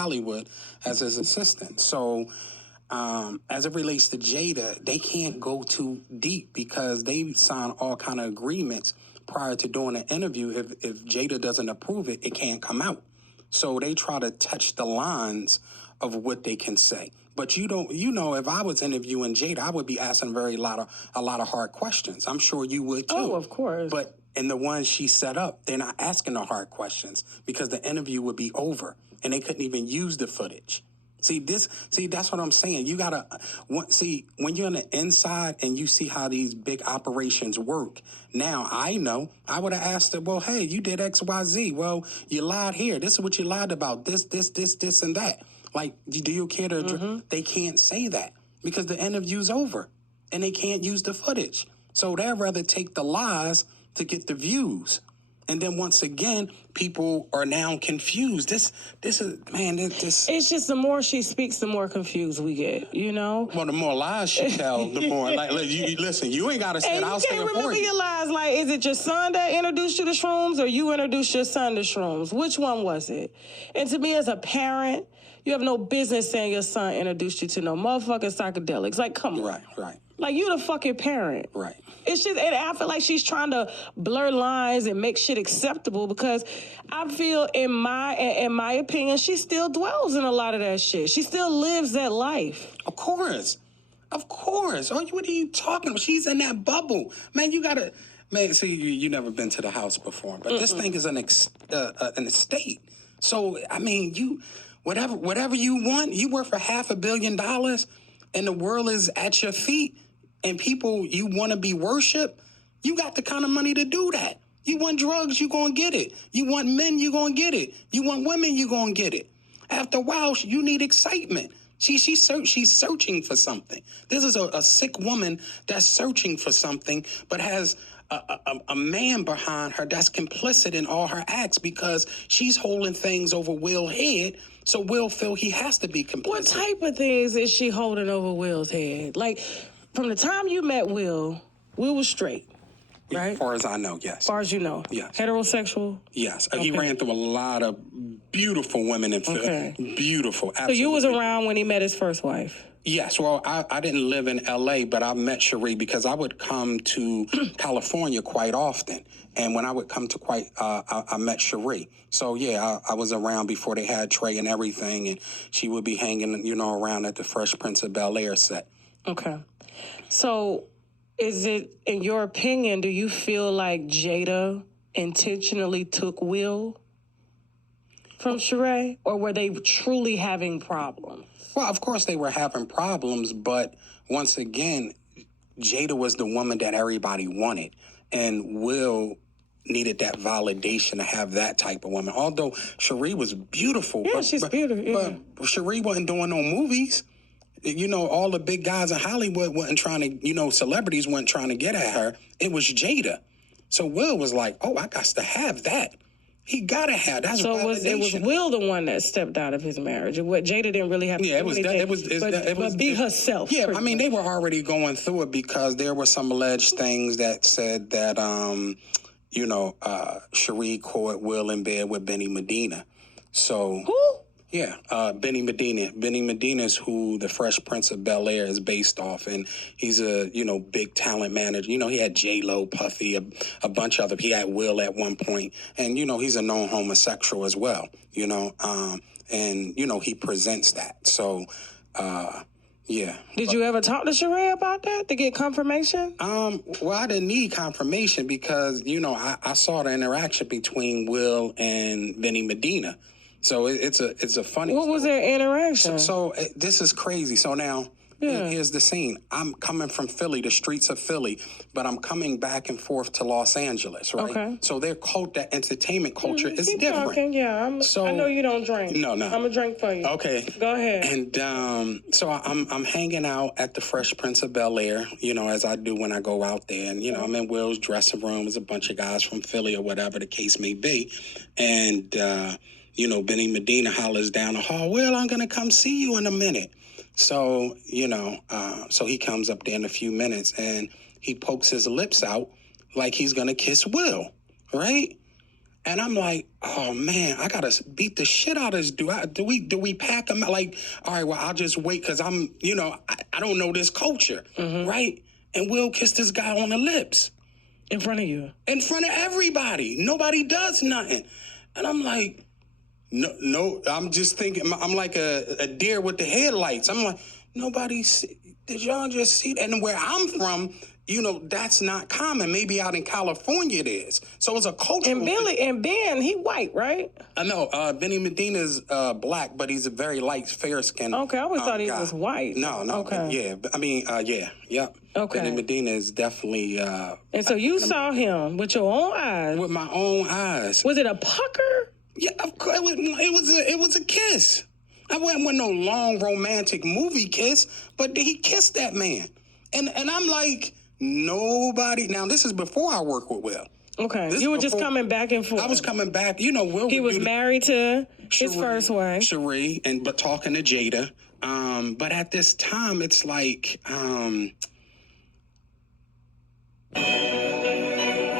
Hollywood as his assistant. So as it relates to Jada, they can't go too deep because they sign all kind of agreements prior to doing an interview. If Jada doesn't approve it, it can't come out. So they try to touch the lines of what they can say. But if I was interviewing Jada, I would be asking a lot of hard questions. I'm sure you would too. Oh, of course. But in the ones she set up, they're not asking the hard questions because the interview would be over and they couldn't even use the footage. See, that's what I'm saying. You gotta when you're on the inside and you see how these big operations work. Now I know I would have asked her, well, hey, you did X, Y, Z. Well, you lied here. This is what you lied about. This, and that. Like, do you care to? They can't say that because the interview's over and they can't use the footage. So they'd rather take the lies to get the views. And then once again, people are now confused. This is, man, this... It's just the more she speaks, the more confused we get, you know? Well, the more lies she tells, the more, listen, you ain't got to say it, I'll say it for you. You can't remember your lies. Like, is it your son that introduced you to shrooms or you introduced your son to shrooms? Which one was it? And to me, as a parent, you have no business saying your son introduced you to no motherfucking psychedelics. Like, come on. Right. Like, you the fucking parent. Right. It's just, and I feel like she's trying to blur lines and make shit acceptable because I feel, in my opinion, she still dwells in a lot of that shit. She still lives that life. Of course. Oh, what are you talking about? She's in that bubble. Man, you gotta, see, you never been to the house before, but this thing is an estate. So, I mean, whatever you want, you work for $500 million and the world is at your feet. And people, you want to be worshipped, you got the kind of money to do that. You want drugs, you going to get it. You want men, you going to get it. You want women, you going to get it. After a while, you need excitement. She's searching for something. This is a sick woman that's searching for something, but has a man behind her that's complicit in all her acts because she's holding things over Will's head. So Will feel he has to be complicit. What type of things is she holding over Will's head? Like, from the time you met Will was straight, right? As far as I know, yes. As far as you know? Yes. Heterosexual? Yes. Okay. He ran through a lot of beautiful women in Philly. Okay. Beautiful. Absolutely. So you was around when he met his first wife? Yes. Well, I didn't live in L.A., but I met Cherie because I would come to California quite often. And when I would come to I met Cherie. So, yeah, I was around before they had Trey and everything. And she would be hanging, around at the Fresh Prince of Bel-Air set. Okay. So, is it, in your opinion, do you feel like Jada intentionally took Will from Sheree? Or were they truly having problems? Well, of course they were having problems, but once again, Jada was the woman that everybody wanted. And Will needed that validation to have that type of woman. Although Sheree was beautiful. Yeah, she's beautiful. Yeah. But Sheree wasn't doing no movies. All the big guys in Hollywood wasn't trying to, celebrities weren't trying to get at her. It was Jada. So Will was like, oh, I got to have that. He got to have that. So it was Will the one that stepped out of his marriage? What Jada didn't really have to do anything, but be herself. Yeah, I mean, they were already going through it because there were some alleged things that said that, Cherie caught Will in bed with Benny Medina. So... Who? Yeah, Benny Medina. Benny Medina is who the Fresh Prince of Bel-Air is based off, and he's a, big talent manager. He had J-Lo, Puffy, a bunch of other. He had Will at one point, and, he's a known homosexual as well, and, he presents that. So, yeah. Did you ever talk to Sheree about that to get confirmation? Well, I didn't need confirmation because, I saw the interaction between Will and Benny Medina. So it's a funny. What was their interaction? So this is crazy. So now here's the scene. I'm coming from Philly, the streets of Philly, but I'm coming back and forth to Los Angeles, right? Okay. So their that entertainment culture is different. Talking, yeah. I know you don't drink. No. I'm gonna drink for you. Okay. Go ahead. And so I'm hanging out at the Fresh Prince of Bel-Air, as I do when I go out there, and I'm in Will's dressing room. There's a bunch of guys from Philly or whatever the case may be, and. Benny Medina hollers down the hall, well, I'm going to come see you in a minute. So, so he comes up there in a few minutes and he pokes his lips out like he's going to kiss Will, right? And I'm like, oh man, I gotta beat the shit out of this dude. Do we pack him? Like, all right, well, I'll just wait because I'm, I don't know this culture, right? And Will kissed this guy on the lips In front of you. in front of everybody. Nobody does nothing, and I'm like, no. I'm just thinking, I'm like a deer with the headlights. I'm like, did y'all just see that? And where I'm from, that's not common. Maybe out in California it is. So it's a cultural. And Ben, he white, right? I know. Benny Medina's black, but he's a very light, fair skinned. Okay, I always thought he guy. was white. No. Okay. Yeah. I mean, yeah. Okay. Benny Medina is definitely. And so you saw him with your own eyes. With my own eyes. Was it a pucker? Yeah, of course. It was a kiss. I wasn't with no long romantic movie kiss, but he kissed that man, and I'm like, nobody. Now this is before I worked with Will. Okay, you were just coming back and forth. I was coming back. Will. He was married to his first wife, Cherie, but talking to Jada. But at this time, it's like,